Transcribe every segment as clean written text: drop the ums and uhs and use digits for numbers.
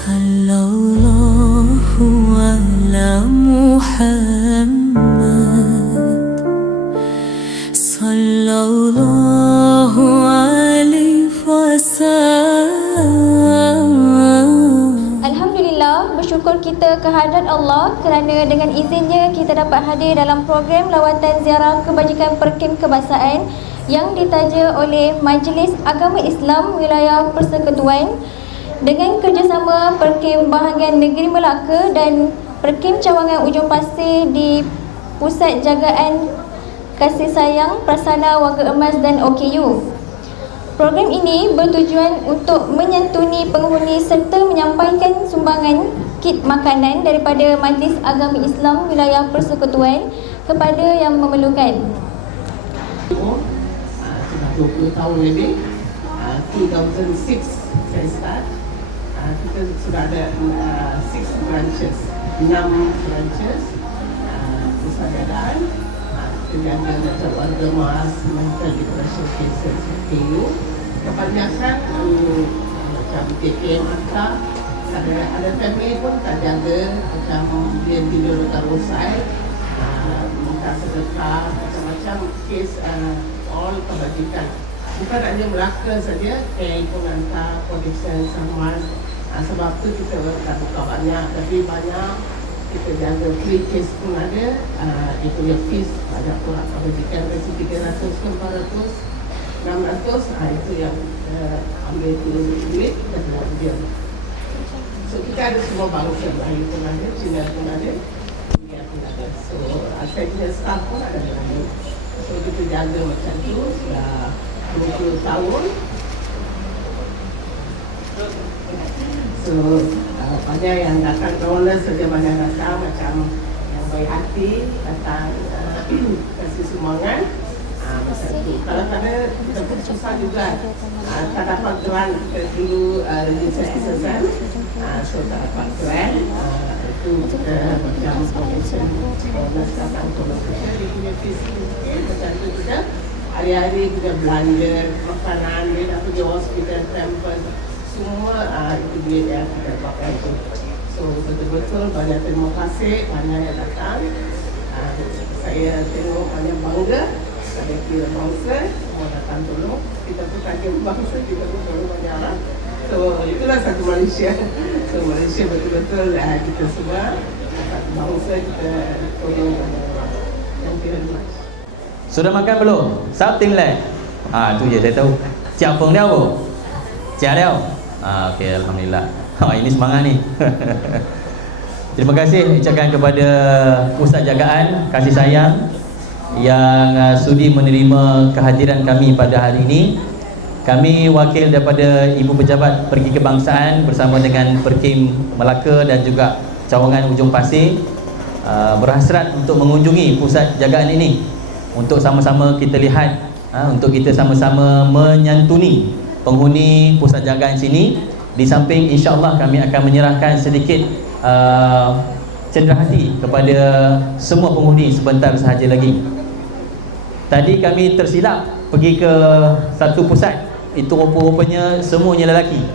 Sallallahu ala Muhammad, Sallallahu alaihi wasallam. Alhamdulillah, bersyukur kita kehadrat Allah kerana dengan izinnya kita dapat hadir dalam program lawatan ziarah kebajikan Perkim Kebangsaan yang ditaja oleh Majlis Agama Islam Wilayah Persekutuan dengan kerjasama Perkim Bahagian Negeri Melaka dan Perkim Cawangan Ujung Pasir di Pusat Jagaan Kasih Sayang Prasana Warga Emas dan OKU. Program ini bertujuan untuk menyantuni penghuni serta menyampaikan sumbangan kit makanan daripada Majlis Agama Islam Wilayah Persekutuan kepada yang memerlukan. Sudah 20 tahun lebih, 2006 saya start. Kita sudah ada 6 branches, 6 branches pusat jagaan. Kita jaga macam warga emas, mental depression cases, KU. Kebanyakan macam TKM hantar, ada family pun tak jaga, macam dia tidur dekat roadside, minta sedekah, macam-macam kes all kebajikan. Bukan hanya Melaka saja, KL pun hantar, Protection, Saman. Sebab tu kita tak buka banyak, tapi banyak kita jaga free case pun ada. Dia punya fees banyak pula kebajikan, resi 300 ke 400, 600, itu yang ambil duit dan dia. So kita ada semua bangsa, Melayu pun ada, Cina pun ada, India pun ada. So saya punya staff pun ada Melayu. So kita jaga macam tu sudah 20 tahun. So banyak yang datang donors saja, banyak datang macam yang baik hati datang kasih sumbangan. Macam tu. Kalau tak ada, kita pun susah juga. Tak dapat grant, kita dulu registrasi SSM, so tak dapat grant. Itu kita macam promotion donors datang tolong kita, dia punya fees macam tu juga. Hari-hari kita belanja makanan, dia nak pergi hospital, tempat, semua itu duit yang kita pakai itu. So betul-betul banyak terima kasih, banyak yang datang. Saya tengok banyak bangga, ada kira bangsa, semua datang tolong. Kita pun kajian bangsa, kita pun tolong banyak orang. So itulah satu Malaysia. So Malaysia betul-betul kita semua satu bangsa, kita tolong banyak orang. Yang terima. Sudah makan belum? Sab tim lai. Tu je saya tahu. Siap peng dia apa? Siap dia. Okey, alhamdulillah. Ini semangat ni. Terima kasih ucapkan kepada Pusat Jagaan Kasih Sayang yang sudi menerima kehadiran kami pada hari ini. Kami wakil daripada Ibu Pejabat Pergi Kebangsaan bersama dengan Perkim Melaka dan juga Cawangan Ujung Pasir berhasrat untuk mengunjungi pusat jagaan ini untuk sama-sama kita lihat, untuk kita sama-sama menyantuni penghuni pusat jagaan sini. Di samping insya-Allah kami akan menyerahkan sedikit cenderahati kepada semua penghuni sebentar sahaja lagi. Tadi kami tersilap pergi ke satu pusat, itu rupa-rupanya semuanya lelaki.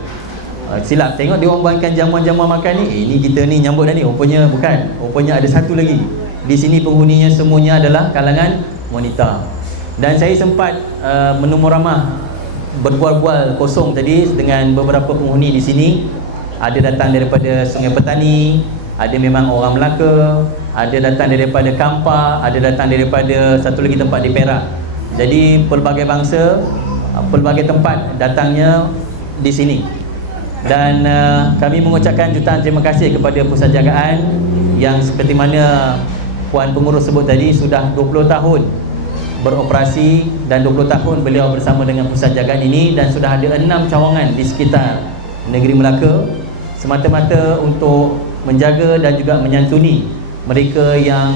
Silap tengok dia orang buatkan jamuan-jamuan makan ni, ini kita ni nyambut dah ni, rupanya bukan. Rupanya ada satu lagi. Di sini penghuninya semuanya adalah kalangan wanita. Dan saya sempat menumur ramah, berbual-bual kosong tadi dengan beberapa penghuni di sini. Ada datang daripada Sungai Petani, ada memang orang Melaka, ada datang daripada Kampar, ada datang daripada satu lagi tempat di Perak. Jadi pelbagai bangsa, pelbagai tempat datangnya di sini. Dan kami mengucapkan jutaan terima kasih kepada Pusat Jagaan yang seperti mana Puan Pengurus sebut tadi, sudah 20 tahun beroperasi dan 20 tahun beliau bersama dengan Pusat Jagaan ini, dan sudah ada 6 cawangan di sekitar negeri Melaka, semata-mata untuk menjaga dan juga menyantuni mereka yang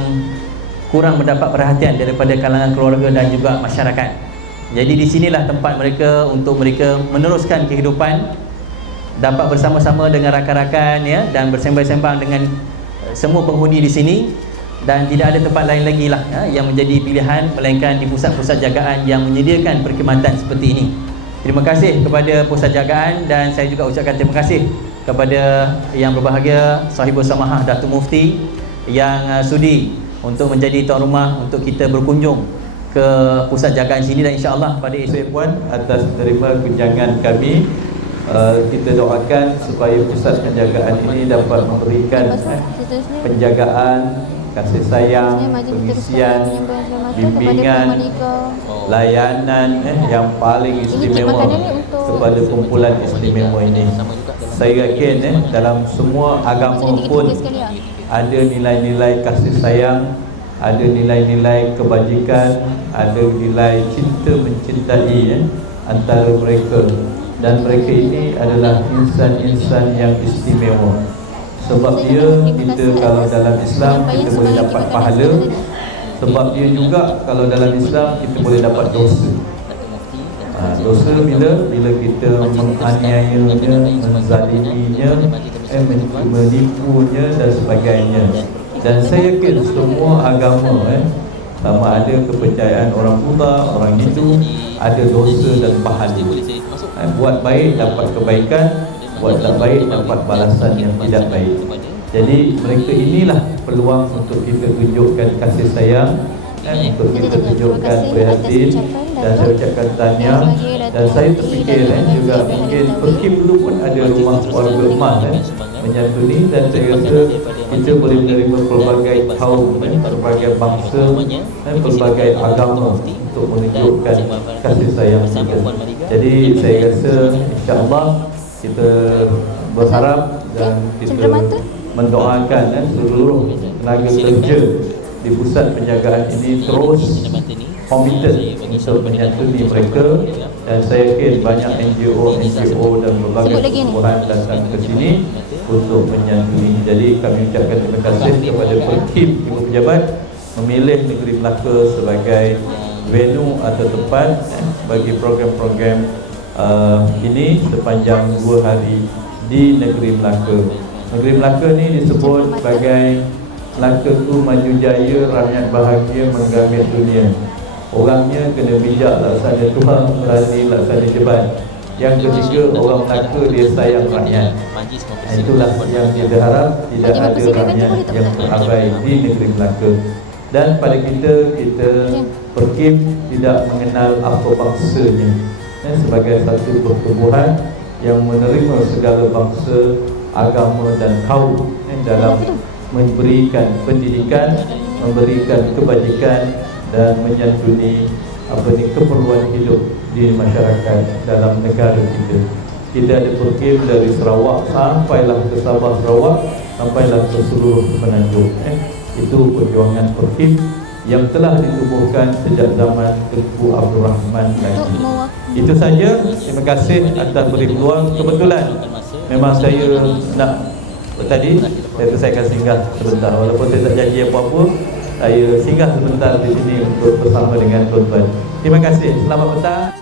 kurang mendapat perhatian daripada kalangan keluarga dan juga masyarakat. Jadi di sinilah tempat mereka untuk mereka meneruskan kehidupan, dapat bersama-sama dengan rakan-rakan ya, dan bersembang-sembang dengan semua penghuni di sini. Dan tidak ada tempat lain lagi lah yang menjadi pilihan melainkan di pusat-pusat jagaan yang menyediakan perkhidmatan seperti ini. Terima kasih kepada Pusat Jagaan, dan saya juga ucapkan terima kasih kepada yang berbahagia Sahibul Samahah Datuk Mufti yang sudi untuk menjadi tuan rumah untuk kita berkunjung ke pusat jagaan sini, dan insya-Allah pada esok puan atas terima kunjangan kami. Kita doakan supaya pusat penjagaan ini dapat memberikan penjagaan, kasih sayang, pengisian, bimbingan, layanan yang paling istimewa kepada kumpulan istimewa ini. Saya yakin dalam semua agama pun ada nilai-nilai kasih sayang, ada nilai-nilai kebajikan, ada nilai cinta mencintai antara mereka. Dan mereka ini adalah insan-insan yang istimewa. Sebab dia, kita kalau dalam Islam kita boleh dapat pahala. Sebab dia juga kalau dalam Islam kita boleh dapat dosa. Dosa bila kita menganiayanya, menzaliminya, menipunya dan sebagainya. Dan saya yakin semua agama sama ada kepercayaan orang Buddha, orang Hindu, ada dosa dan pahala. Buat baik dapat kebaikan, buat tak baik dapat balasan yang tidak baik. Jadi mereka inilah peluang untuk kita tunjukkan kasih sayang, untuk kita tunjukkan prihatin. Dan saya ucapkan tahniah. Dan saya terfikir juga mungkin Perkim dulu pun ada rumah keluarga emas menyantuni, dan saya rasa kita boleh menerima pelbagai kaum, pelbagai bangsa, pelbagai agama untuk menunjukkan kasih sayang kita. Jadi saya rasa insya-Allah kita berharap dan kita mendoakan seluruh tenaga kerja di pusat penjagaan ini terus komited untuk menyantuni mereka. Dan saya yakin banyak NGO dan berbagai kumpulan datang ke sini untuk menyantuni. Jadi kami ucapkan terima kasih kepada Perkim Ibu Pejabat memilih Negeri Melaka sebagai venue atau tempat bagi program-program ini sepanjang 2 hari di Negeri Melaka. Negeri Melaka ni disebut sebagai Melaka-ku maju jaya, rakyat bahagia menggamit dunia. Orangnya kena bijak laksana Tuhan, berani laksana jebat. Yang ketiga, orang Melaka dia sayang rakyat. Itulah yang kita harap, tidak ada rakyat yang terabai di Negeri Melaka. Dan pada kita Perkim tidak mengenal apa bangsanya, sebagai satu pertubuhan yang menerima segala bangsa, agama dan kaum dalam memberikan pendidikan, memberikan kebajikan dan menyantuni keperluan hidup di masyarakat dalam negara kita. Kita ada Perkim dari Sarawak sampailah ke Sabah Sarawak, sampailah ke seluruh Semenanjung. Itu perjuangan Perkim yang telah ditubuhkan sejak zaman Tengku Abdul Rahman lagi. Itu saja. Terima kasih atas beri peluang. Kebetulan memang saya nak tadi saya akan singgah sebentar, walaupun saya tak janji apa-apa. Saya singgah sebentar di sini untuk bersama dengan tuan-tuan. Terima kasih. Selamat petang.